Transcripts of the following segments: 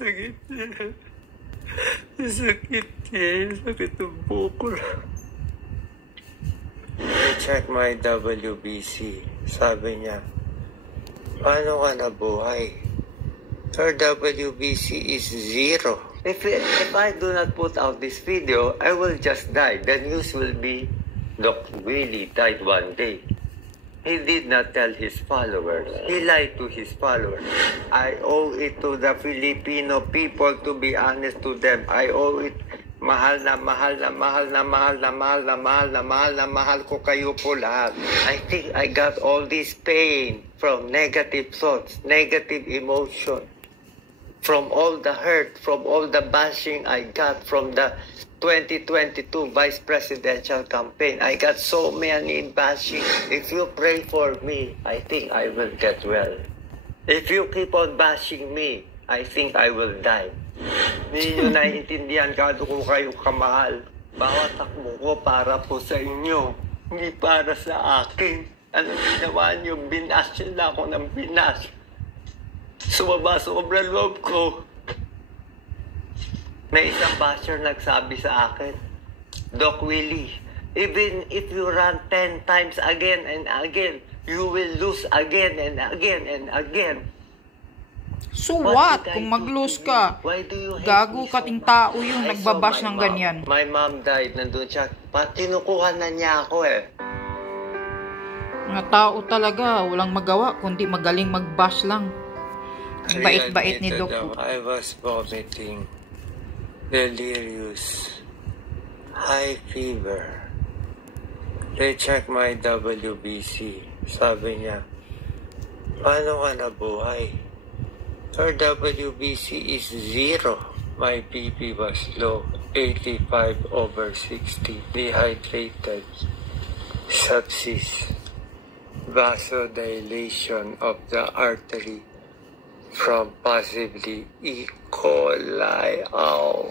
Sakit niya. Sakit niya. Sakit ng bukol. I check my WBC. Sabi niya, paano ka nabuhay? Her WBC is 0. If I do not put out this video, I will just die. The news will be, Doc Willie died one day. He did not tell his followers. He lied to his followers. I owe it to the Filipino people to be honest to them. I owe it. Mahal na mahal na mahal na mahal na mahal na mahal na mahal na mahal ko kayo po lahat. I think I got all this pain from negative thoughts, negative emotion, from all the hurt, from all the bashing I got from the 2022 Vice Presidential campaign. I got so many bashing. If you pray for me, I think I will get well. If you keep on bashing me, I think I will die. Hindi nyo naiintindihan kado ko kayo kamahal. Bawat takbo ko para po sa inyo, hindi para sa akin. Ano ginawa nyo? Binash na ako ng binash. Sumaba sobrang loob ko. May isang basher nagsabi sa akin, Doc Willie, even if you run 10 times again and again, you will lose again and again and again. So what? Kung mag-lose ka, gago kating tao yung nagbabash ng ganyan. My mom died, nandun siya. Tinukuhan na niya ako eh. Mga tao talaga, walang magawa, kundi magaling mag-bash lang. Ang bait-bait ni Doc. I was vomiting, delirious, high fever. They check my WBC. Sabi niya, paano ka nabuhay? Her WBC is 0. My BP was low, 85/60. Dehydrated, sepsis, vasodilation of the artery from possibly E. coli. Ow!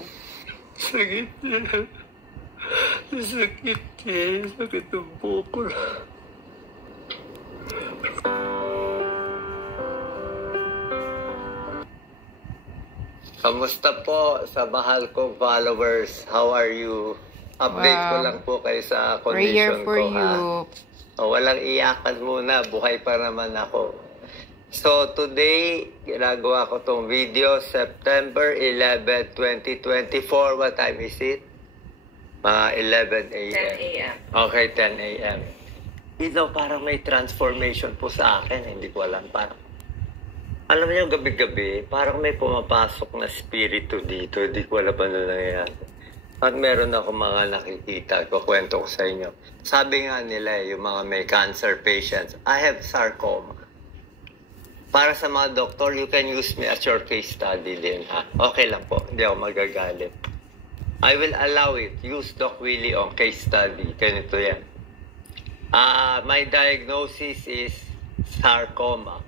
Sakit niya. Sakit niya. Sakit ng bukol. Kamusta po sa mahal kong followers? How are you? Update ko lang po kayo sa condition ko, ha? O, walang iyakan muna. Buhay pa naman ako. So, today, ginagawa ko tong video, September 11, 2024. What time is it? 11 a.m. 10 a.m. Okay, 10 a.m. Ito, parang may transformation po sa akin. Hindi ko alam. Alam niyo, gabi-gabi, parang may pumapasok na spirito dito. Hindi ko alam ano nangyayari. At meron ako mga nakikita, kukwento ko sa inyo. Sabi nga nila, yung mga may cancer patients, I have sarcoma. Para sa mga doktor, you can use me as your case study din, ha? Okay lang po, hindi ako magagalit. I will allow it. Use Doc Willie on case study. Ganito yan. My diagnosis is sarcoma.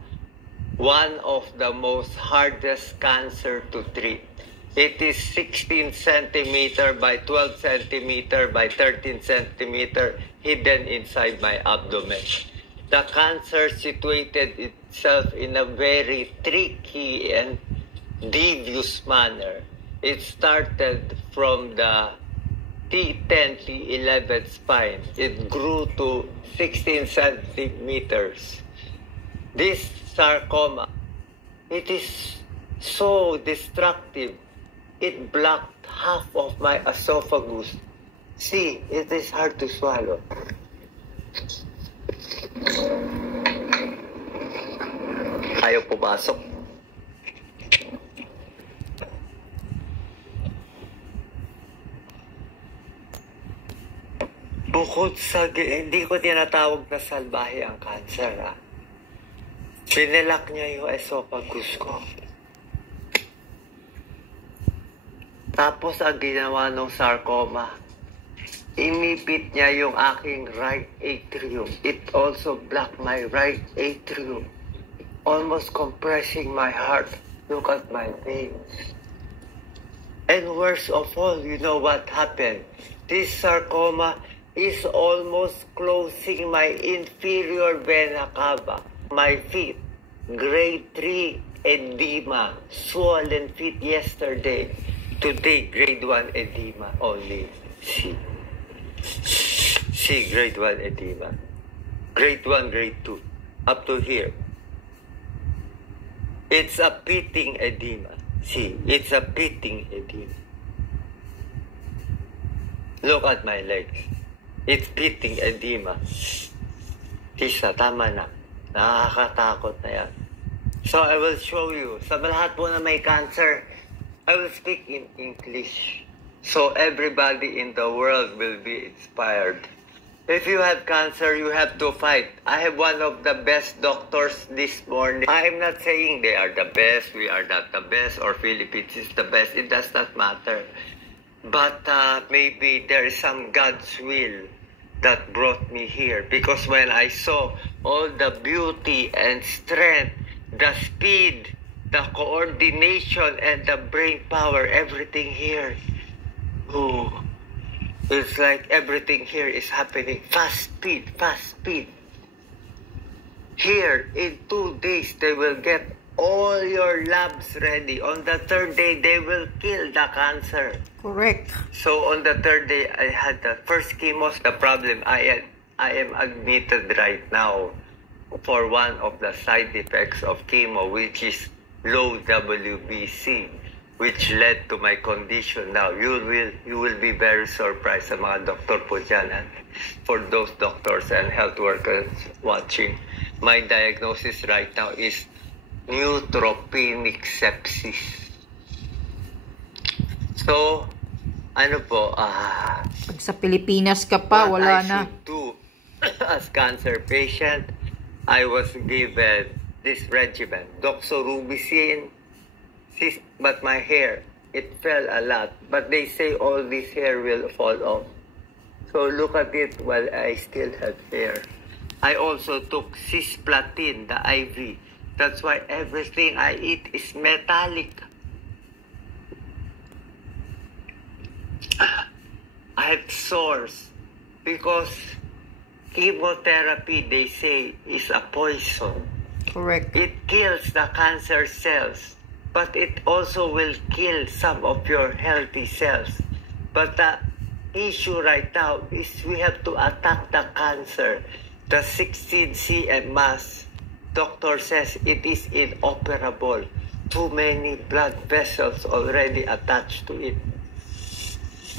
One of the most hardest cancer to treat. It is 16 centimeter by 12 centimeter by 13 centimeter hidden inside my abdomen. The cancer situated itself in a very tricky and devious manner. It started from the T10, T11 spine. It grew to 16 centimeters. This sarcoma, it is so destructive. It blocked half of my esophagus. See, it is hard to swallow. Ayaw pumasok. Bukod sa, hindi ko tinatawag na salbahe ang cancer, ha? Sinilak niya yung esophagus ko. Tapos ang ginawa ng sarcoma, inipit niya yung aking right atrium. It also blocked my right atrium, almost compressing my heart. Look at my veins. And worst of all, you know what happened? This sarcoma is almost closing my inferior vena cava. My feet, grade 3 edema, swollen feet yesterday. Today, grade 1 edema only. See, grade 1 edema. Grade 1, grade 2. Up to here. It's a pitting edema. See, it's a pitting edema. Look at my legs. It's pitting edema. Tisa, tama na. Nakakatakot na yan. So, I will show you. Sa lahat po na may cancer, I will speak in English. So, everybody in the world will be inspired. If you have cancer, you have to fight. I have one of the best doctors this morning. I am not saying they are the best, we are not the best, or Philippines is the best. It does not matter. But maybe there is some God's will that brought me here. Because when I saw all the beauty and strength, the speed, the coordination, and the brain power, everything here, it's like everything here is happening. Fast speed, fast speed. Here, in 2 days, they will get all your labs ready. On the 3rd day, they will kill the cancer. Correct. So on the 3rd day, I had the first chemo. The problem, I am admitted right now for one of the side effects of chemo, which is low WBC, which led to my condition now. You will be very surprised sa mga doktor po dyan. And for those doctors and health workers watching, my diagnosis right now is neutropenic sepsis. So, ano po, Pag sa Pilipinas ka pa, wala na. What I should do as cancer patient, I was given this regimen, doxorubicin, but my hair, it fell a lot. But they say all this hair will fall off. So look at it while I still have hair. I also took cisplatin, the IV. That's why everything I eat is metallic. I have sores because chemotherapy, they say, is a poison. Correct. It kills the cancer cells, but it also will kill some of your healthy cells. But the issue right now is we have to attack the cancer. The 16 cm mass, doctor says it is inoperable. Too many blood vessels already attached to it.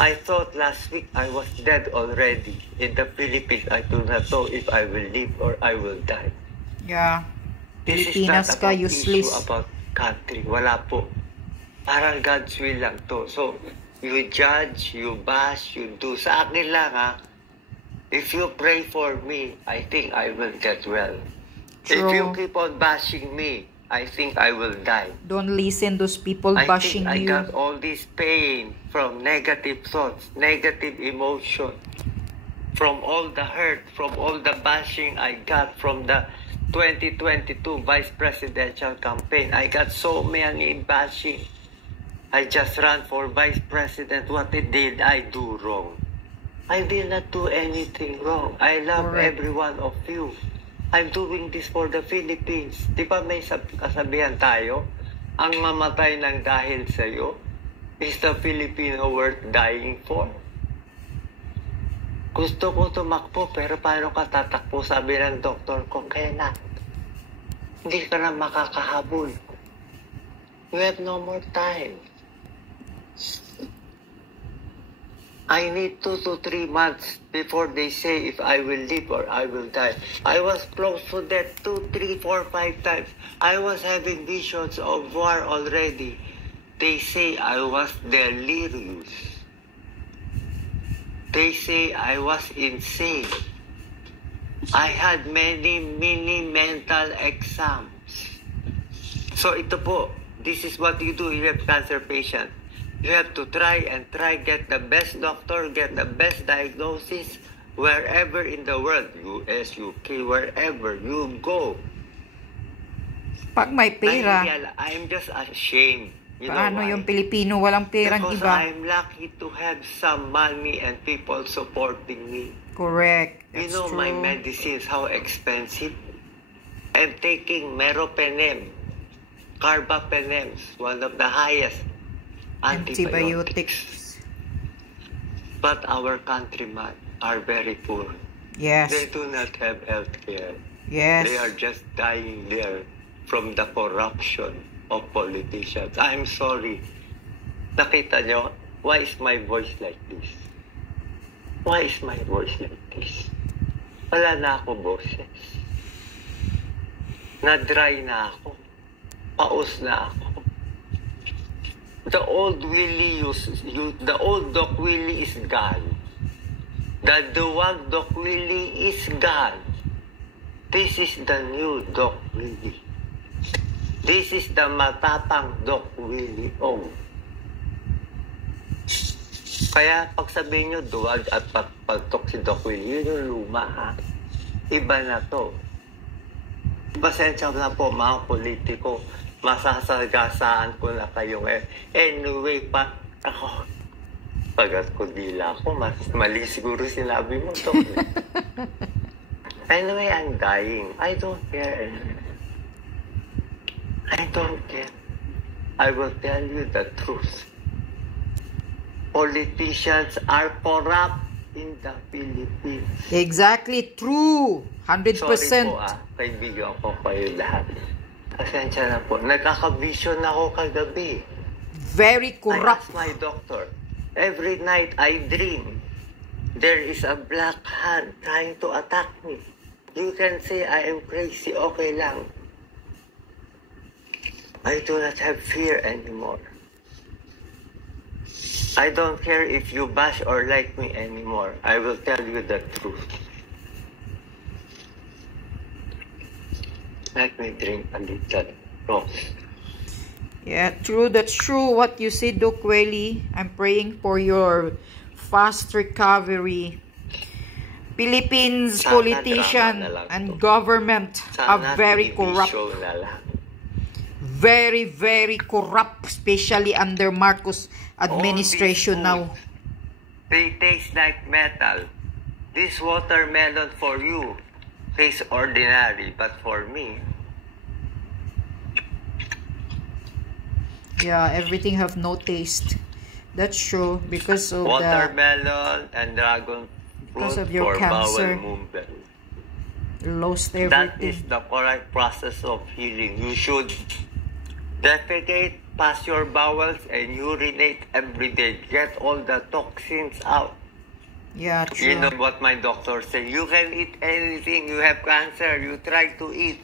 I thought last week I was dead already. In the Philippines, I do not know if I will live or I will die. Yeah. This Pilipinas is not ka, about useless. issue about country. Wala po. Parang God's will lang to. So, you judge, you bash, you do. Sa akin lang, ha. If you pray for me, I think I will get well. True. If you keep on bashing me, I think I will die. Don't listen those people bashing I you. got all this pain from negative thoughts, negative emotion, from all the hurt, from all the bashing I got from the 2022 vice presidential campaign. I got so many bashing. I just ran for vice president. What did I do wrong? I did not do anything wrong. I love Correct. every one of you. I'm doing this for the Philippines. Di ba may kasabihan tayo? Ang mamatay ng dahil sa'yo is the Filipino worth dying for. Gusto ko tumakbo, pero paano ka tatakbo? Sabi ng doktor ko, kaya hindi ka na makakahabol. You have no more time. I need 2 to 3 months before they say if I will live or I will die. I was close to death 2, 3, 4, 5 times. I was having visions of war already. They say I was delirious. They say I was insane. I had many mental exams. So ito po, this is what you do. You have cancer patient. You have to try and get the best doctor, get the best diagnosis wherever in the world, US, UK, wherever you go. Pag may pera, I'm just ashamed. You paano know why? yung Pilipino walang perang Because iba? I'm lucky to have some money and people supporting me. Correct. You That's know true. my medicines, how expensive? I'm taking meropenem carbapenems, one of the highest antibiotics. But our countrymen are very poor. Yes. They do not have health care. Yes. They are just dying there from the corruption of politicians. I'm sorry. Nakita nyo, why is my voice like this? Why is my voice like this? Wala na ako boses. Na-dry na ako. Paus na ako. The old Doc Willie is gone. The duwag Doc Willie is gone. This is the new Doc Willie. This is the matapang Doc Willie. Oh. Kaya pag sabihin nyo duwag at pagtok si Doc Willie, yun yung luma ha. Iba na to. Pasensya na po mga politiko. Masasagasaan ko na kayo ngayon. Anyway, ako, pagat ko dila ako, mali siguro sinabi mo to. Anyway, I'm dying. I don't care. I don't care. I will tell you the truth. Politicians are corrupt in the Philippines. Exactly true. 100%. Sorry po kaibigan ko kayo lahat. Pasensya na po. Nagkaka-vision ako kagabi. Very corrupt. I asked my doctor. Every night I dream. There is a black hand trying to attack me. You can say I am crazy. Okay lang. I do not have fear anymore. I don't care if you bash or like me anymore. I will tell you the truth. Let me drink a little rose. Yeah, true. That's true what you said, Doc Willie. I'm praying for your fast recovery. Philippines Sana politician and government are very corrupt. Very, very corrupt, especially under Marcos administration now. They taste like metal. This watermelon for you tastes ordinary, but for me, yeah, everything have no taste. That's true because of watermelon and dragon fruit of your for cancer. bowel movement. Lost everything. That is the correct process of healing. You should defecate past your bowels and urinate every day. Get all the toxins out. Yeah, true. You know what my doctor said? You can eat anything. You have cancer. You try to eat.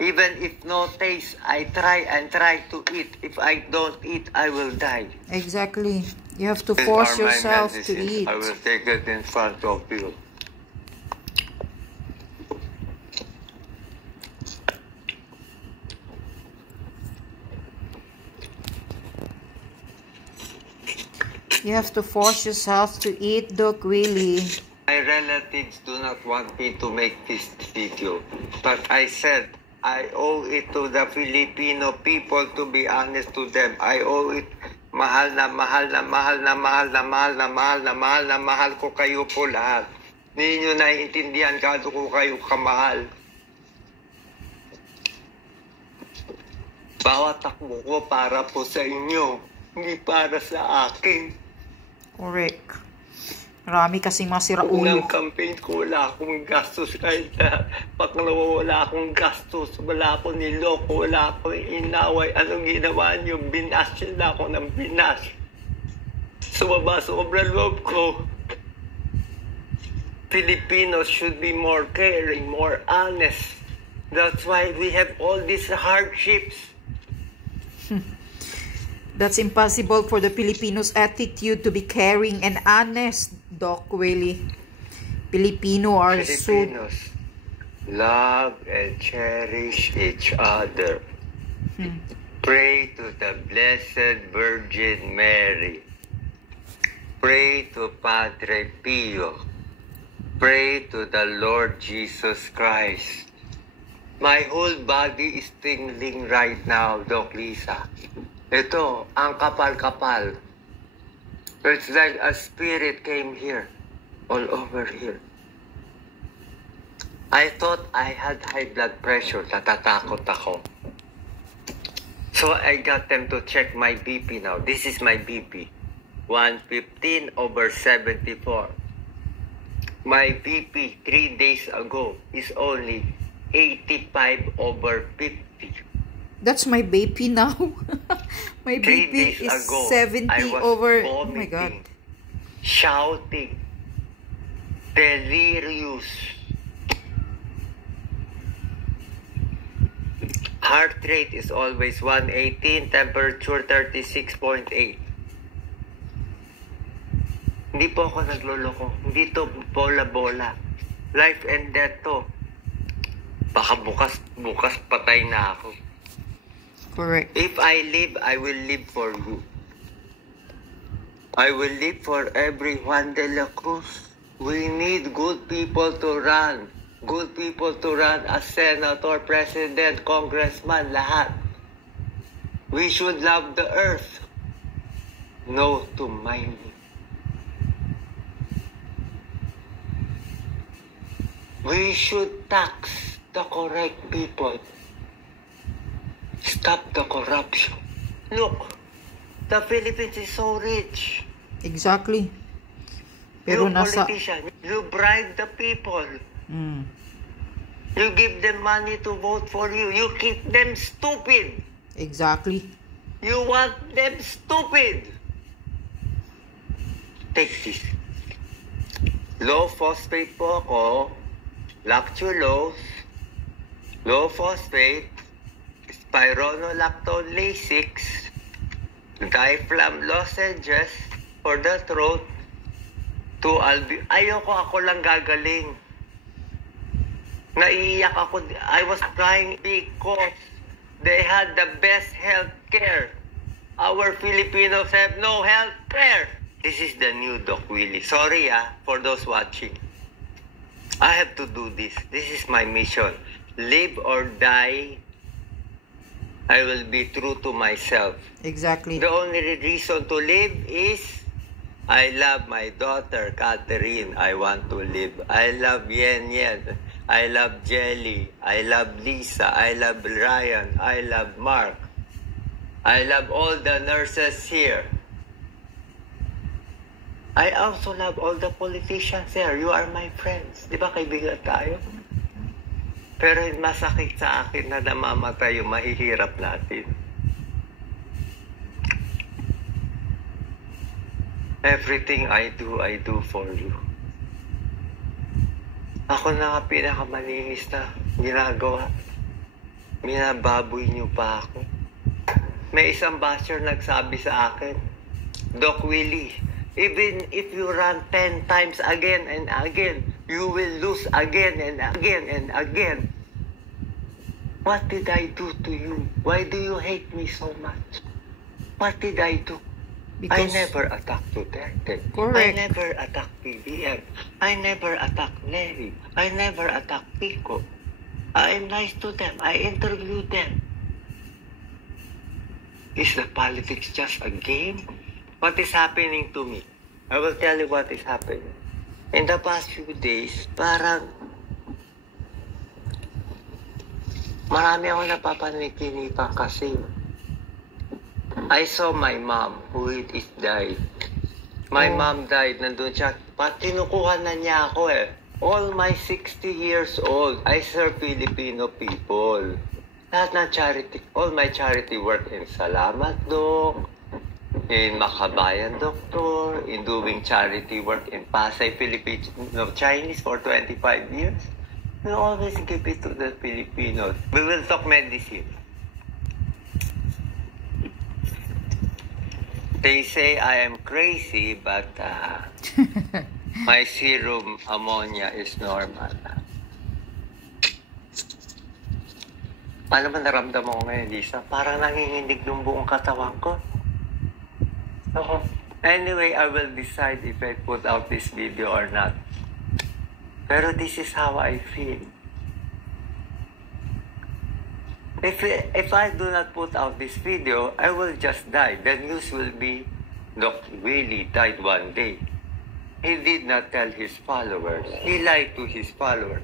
Even if no taste, I try to eat. If I don't eat, I will die. Exactly. You have to force yourself to eat. I will take it in front of you. You have to force yourself to eat, Doc Willie. My relatives do not want me to make this video, but I said I owe it to the Filipino people to be honest to them. I owe it. Mahal na mahal na mahal na mahal na mahal na mahal na mahal na mahal ko kayo po lahat. Hindi nyo naiintindihan kado ko kayo kamahal. Bawat takbo ko para po sa inyo, hindi para sa akin. Correct. Marami kasing masira Unang ulo. campaign ko, wala akong gastos kahit na pangalawa wala akong gastos, wala akong niloko, wala akong inaway. Anong ginawa niyo? Binash na ako ng binash. Sobrang loob ko. Filipinos should be more caring, more honest. That's why we have all these hardships. That's impossible for the Filipinos' attitude to be caring and honest, Doc Willie. Filipinos love and cherish each other. Pray to the Blessed Virgin Mary. Pray to Padre Pio. Pray to the Lord Jesus Christ. My whole body is tingling right now, Doc Lisa. Ito, ang kapal-kapal. It's like a spirit came here, all over here. I thought I had high blood pressure. Natatakot ako. So I got them to check my BP now. This is my BP. 115/74. My BP 3 days ago is only 85/50. That's my BP now. My 3 BP days is ago, 70 I was over. Oh vomiting, my God. shouting, delirious. Heart rate is always 118, temperature 36.8. Hindi po ako nagloloko. Hindi to bola-bola. Life and death to. Baka bukas patay na ako. Correct. If I live, I will live for you. I will live for every Juan de la Cruz. We need good people to run. Good people to run as senator, president, congressman, lahat. We should love the earth. No to mining. We should tax the correct people. Stop the corruption. Look, the Philippines is so rich. Exactly. Pero You nasa... politician, you bribe the people. Mm. You give them money to vote for you. You keep them stupid. Exactly. You want them stupid. Take this. Low phosphate po ako. Lactulose. Low phosphate. Spironolactone Lasix. Diaphragm lozenges for the throat. Ayoko ako lang gagaling. Naiiyak ako. I was crying because they had the best health care. Our Filipinos have no health care. This is the new Doc Willie. Sorry for those watching. I have to do this. This is my mission. Live or die, I will be true to myself. Exactly. The only reason to live is I love my daughter, Catherine. I want to live. I love Yen Yen. I love Jelly. I love Lisa. I love Ryan. I love Mark. I love all the nurses here. I also love all the politicians there. You are my friends. Di ba kaibigan tayo? Pero masakit sa akin na namamatay yung mahihirap natin. Everything I do for you. Ako na nga pinakamalinis na ginagawa. Minababoy niyo pa ako. May isang basher nagsabi sa akin, Doc Willie, even if you run 10 times again and again, you will lose again and again and again. What did I do to you? Why do you hate me so much? What did I do? Because... I never attacked Duterte. Correct. I never attacked PBM. I never attacked Larry. I never attacked Pico. I am nice to them. I interview them. Is the politics just a game? What is happening to me? I will tell you what is happening. In the past few days, parang marami ako napapanikinipan kasi. I saw my mom who is died. My mom died. Nandun siya. Tinukuhan na niya ako eh. All my 60 years old, I serve Filipino people. Lahat ng charity, all my charity work in Salamat Doc, in Makabayan Doctor, in doing charity work in Pasay, Filipino Chinese for 25 years. We always give it to the Filipinos. We will talk medicine. They say I am crazy, but my serum ammonia is normal. Paano ba naramdaman ko ngayon, Lisa? Parang nanginginig ng buong katawan ko. So, anyway, I will decide if I put out this video or not. Pero this is how I feel. If I do not put out this video, I will just die. The news will be, Doc Willie died one day. He did not tell his followers. He lied to his followers.